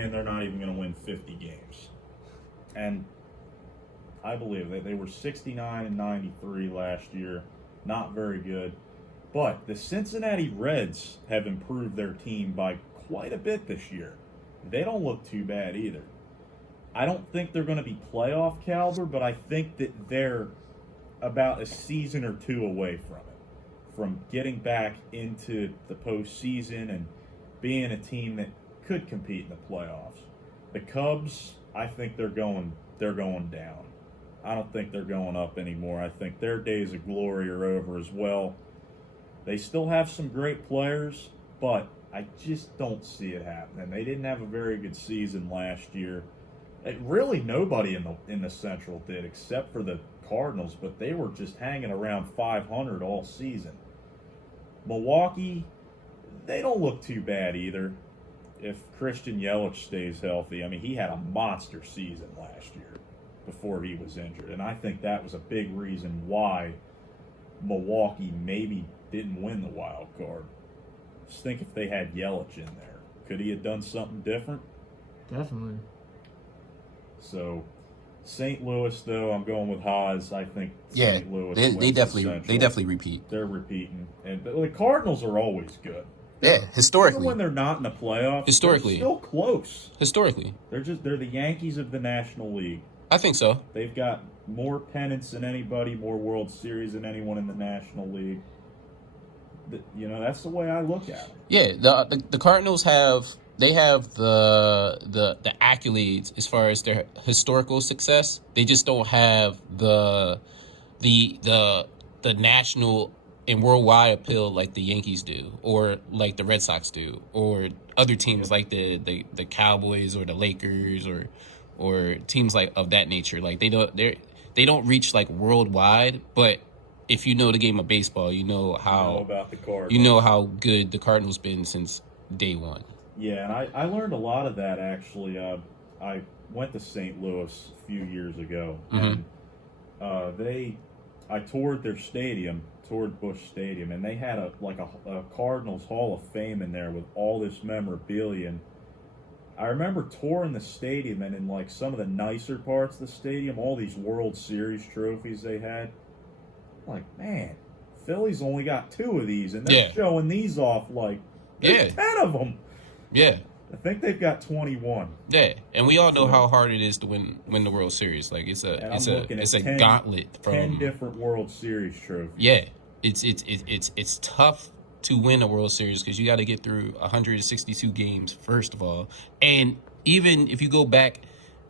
saying they're not even going to win 50 games. And I believe they were 69-93 last year. Not very good. But the Cincinnati Reds have improved their team by quite a bit this year. They don't look too bad either. I don't think they're going to be playoff caliber, but I think that they're about a season or two away from getting back into the postseason and being a team that could compete in the playoffs. The Cubs, I think they're going down. I don't think they're going up anymore. I think their days of glory are over as well. They still have some great players, but I just don't see it happening. They didn't have a very good season last year. Really, nobody in the Central did except for the Cardinals, but they were just hanging around 500 all season. Milwaukee, they don't look too bad either. If Christian Yelich stays healthy, I mean, he had a monster season last year before he was injured, and I think that was a big reason why Milwaukee maybe didn't win the wild card. Just think if they had Yelich in there. Could he have done something different? Definitely. So, St. Louis, though, I'm going with Haas. I think St. Louis they definitely repeat. They're repeating, but the Cardinals are always good. Yeah, historically. Even when they're not in the playoffs, historically, they're still close. Historically, they're the Yankees of the National League. I think so. They've got more pennants than anybody, more World Series than anyone in the National League. That's the way I look at it. Yeah, the Cardinals have the accolades as far as their historical success. They just don't have the national and worldwide appeal like the Yankees do, or like the Red Sox do, or other teams like the Cowboys or the Lakers or teams like of that nature. Like they don't reach like worldwide, but if you know the game of baseball, you know about the Cardinals. You know how good the Cardinals been since day one. Yeah, and I learned a lot of that actually. I went to St. Louis a few years ago, and I toured their stadium, toured Busch Stadium, and they had a Cardinals Hall of Fame in there with all this memorabilia. And I remember touring the stadium, and in like some of the nicer parts of the stadium, all these World Series trophies they had. I'm like, man, Phillies only got 2 of these, and they're showing these off like there's 10 of them. Yeah. I think they've got 21. Yeah, and we all know how hard it is to win the World Series. Like it's a 10, gauntlet from 10 different World Series trophies. Yeah, it's tough to win a World Series because you got to get through 162 games first of all, and even if you go back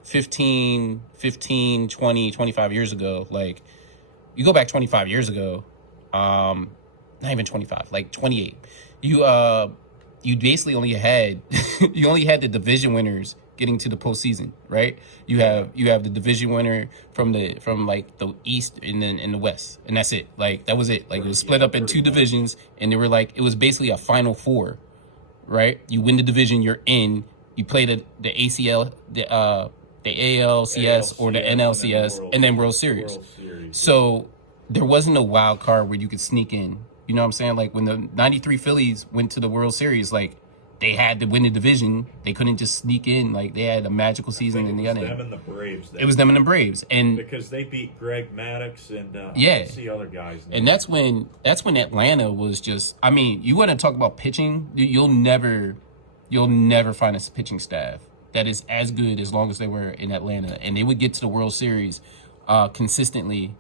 15, 20, 25 years ago, like you go back 25 years ago, not even 25, like 28, you basically only had the division winners getting to the postseason, right? You have the division winner from like the East and then in the West, and that's it. Like that was it. Like it was split up in 2 divisions, and they were like it was basically a Final Four, right? You win the division, you're in. You play the ACL, the ALCS or the NLCS, and then World Series. So there wasn't a wild card where you could sneak in. You know what I'm saying? Like when the 93 Phillies went to the World Series, like they had to win the division. They couldn't just sneak in. Like they had a magical season in the end. It was them and the Braves. It was them and the Braves. And because they beat Greg Maddux and see other guys. And that's when Atlanta was just, I mean, you want to talk about pitching, you'll never find a pitching staff that is as good as long as they were in Atlanta. And they would get to the World Series consistently.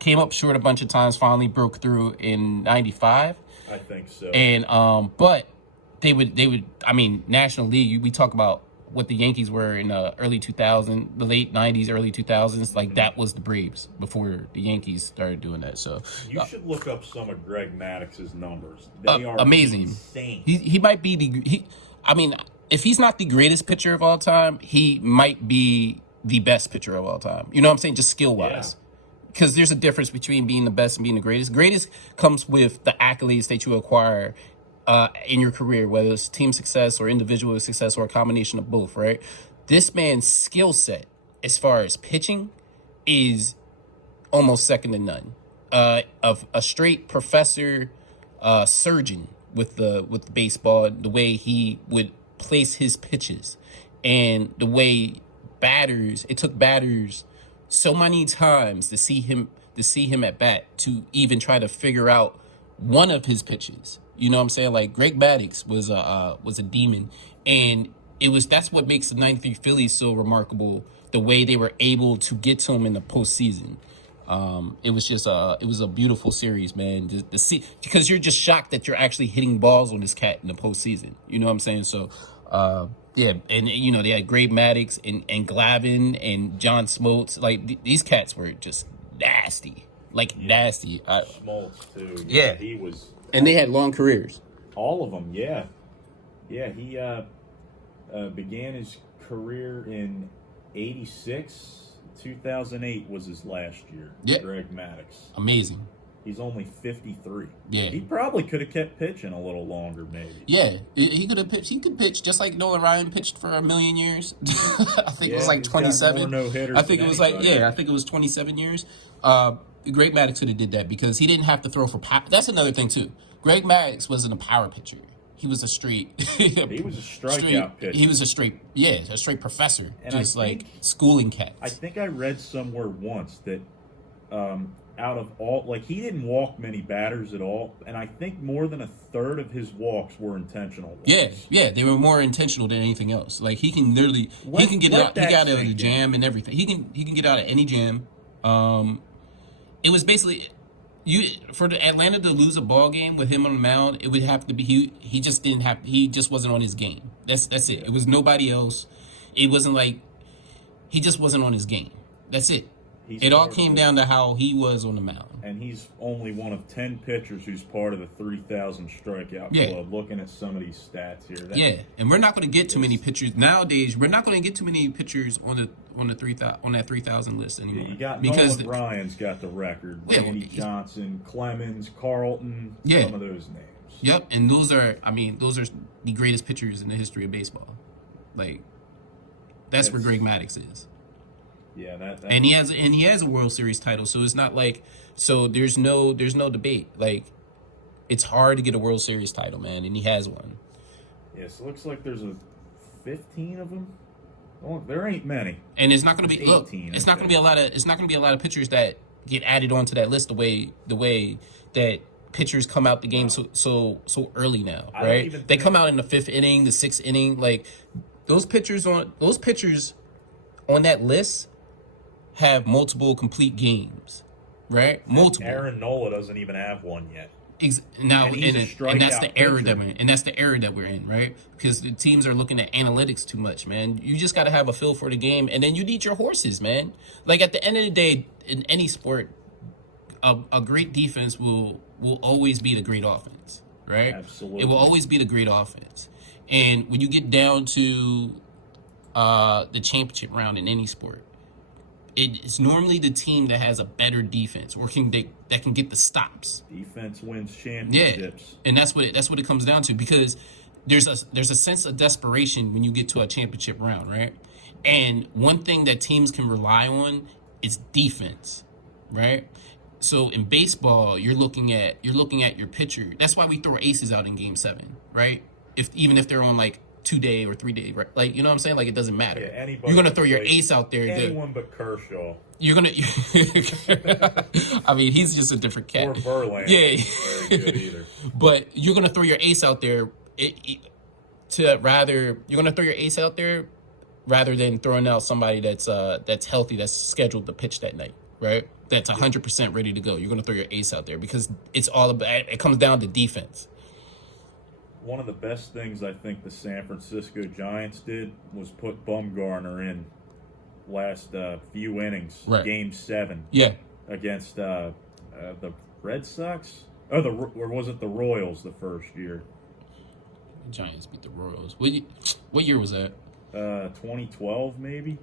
Came up short a bunch of times, finally broke through in 95. I think so. And but they would I mean, National League, we talk about what the Yankees were in the early 2000s, the late 90s, early 2000s, like that was the Braves before the Yankees started doing that. So you should look up some of Greg Maddox's numbers. They are amazing. Insane. He might be if he's not the greatest pitcher of all time, he might be the best pitcher of all time. You know what I'm saying? Just skill-wise. Because there's a difference between being the best and being the greatest. Greatest comes with the accolades that you acquire in your career, whether it's team success or individual success or a combination of both, right? This man's skill set, as far as pitching, is almost second to none. Of a straight professor, surgeon with the baseball, the way he would place his pitches and the way it took batters so many times to see him at bat to even try to figure out one of his pitches. You know what I'm saying? Like Greg Maddux was a demon, and that's what makes the '93 Phillies so remarkable. The way they were able to get to him in the postseason. It was a beautiful series, man. To see, because you're just shocked that you're actually hitting balls on this cat in the postseason. You know what I'm saying? So, yeah, and you know they had Greg Maddux and Glavine and John Smoltz. Like these cats were just nasty, nasty. Smoltz too. Yeah, he was, and they had long careers. All of them, yeah. He began his career in '86. 2008 was his last year. Yeah. Greg Maddux. Amazing. He's only 53. Yeah. He probably could have kept pitching a little longer, maybe. Yeah, he could have pitched. He could pitch just like Nolan Ryan pitched for a million years. I think it was like 27. I think it was I think it was 27 years. Greg Maddux could have did that because he didn't have to throw for power. That's another thing too. Greg Maddux wasn't a power pitcher. He was a straight. He was a strikeout pitcher. He was a straight professor, and just schooling cats. I think I read somewhere once that out of all, he didn't walk many batters at all, and I think more than a third of his walks were intentional walks. Yeah, they were more intentional than anything else. Like he can literally, he can get out. He got out of the jam and everything. He can get out of any jam. It was basically. For the Atlanta to lose a ball game with him on the mound, it would have to be he just wasn't on his game. That's it. It was nobody else. It wasn't like he just wasn't on his game. That's it. It all came down to how he was on the mound. And he's only one of 10 pitchers who's part of the 3,000 strikeout club. Looking at some of these stats here. And we're not going to get too many pitchers nowadays. We're not going to get too many pitchers on that 3,000 list anymore. Yeah, you got Nolan Ryan's got the record. Randy Johnson, Clemens, Carlton, some of those names. Yep, and those are the greatest pitchers in the history of baseball. Like that's where Greg Maddux is. Yeah, and he has a World Series title, so it's not like there's no debate. Like it's hard to get a World Series title, man, and he has one. Yes, it looks like there's 15 of them. Oh, there ain't many. And it's not going to be 18. It's not going to be a lot of. It's not going to be a lot of pitchers that get added onto that list the way that pitchers come out the game so early now, right? They come out in the 5th inning, the 6th inning. Like those pitchers on that list have multiple complete games, right? Multiple. Aaron Nola doesn't even have one yet. And that's the era that we're in, right? Because the teams are looking at analytics too much, man. You just got to have a feel for the game, and then you need your horses, man. Like at the end of the day, in any sport, a great defense will always beat a great offense, right? Absolutely, it will always beat a great offense. And when you get down to the championship round in any sport, it's normally the team that has a better defense or that can get the stops. Defense wins championships. Yeah, and that's what it comes down to, because there's a sense of desperation when you get to a championship round, right? And one thing that teams can rely on is defense, right? So in baseball, you're looking at your pitcher. That's why we throw aces out in Game 7, right? Even if they're on 2-day or 3-day, right? Like, you know what I'm saying? Like, it doesn't matter. Yeah, you're gonna throw your ace out there. Anyone but Kershaw. You're gonna. I mean, he's just a different cat. Or Verlander. Yeah. Very good either. But you're gonna throw your ace out there. You're gonna throw your ace out there rather than throwing out somebody that's healthy, that's scheduled to pitch that night, right? That's 100% ready to go. You're gonna throw your ace out there because it comes down to defense. One of the best things I think the San Francisco Giants did was put Bumgarner in last few innings, right. Game 7, against the Red Sox. Or was it the Royals the first year? The Giants beat the Royals. What year was that? 2012, maybe.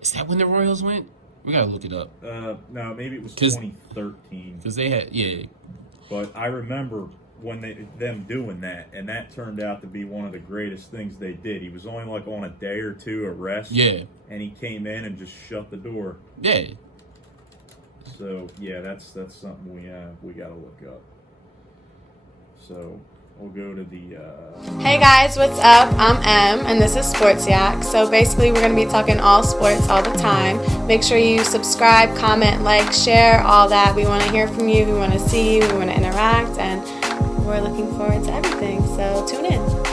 Is that when the Royals went? We gotta look it up. No, maybe it was 2013. Because they had But I remember them doing that, and that turned out to be one of the greatest things they did. He was only on a day or two of rest, and he came in and just shut the door. Yeah. So that's something we got to look up. So we'll go to the. Hey guys, what's up? I'm Em, and this is Sports Yack. So basically, we're going to be talking all sports all the time. Make sure you subscribe, comment, like, share, all that. We want to hear from you. We want to see you. We want to interact, and we're looking forward to everything. So tune in.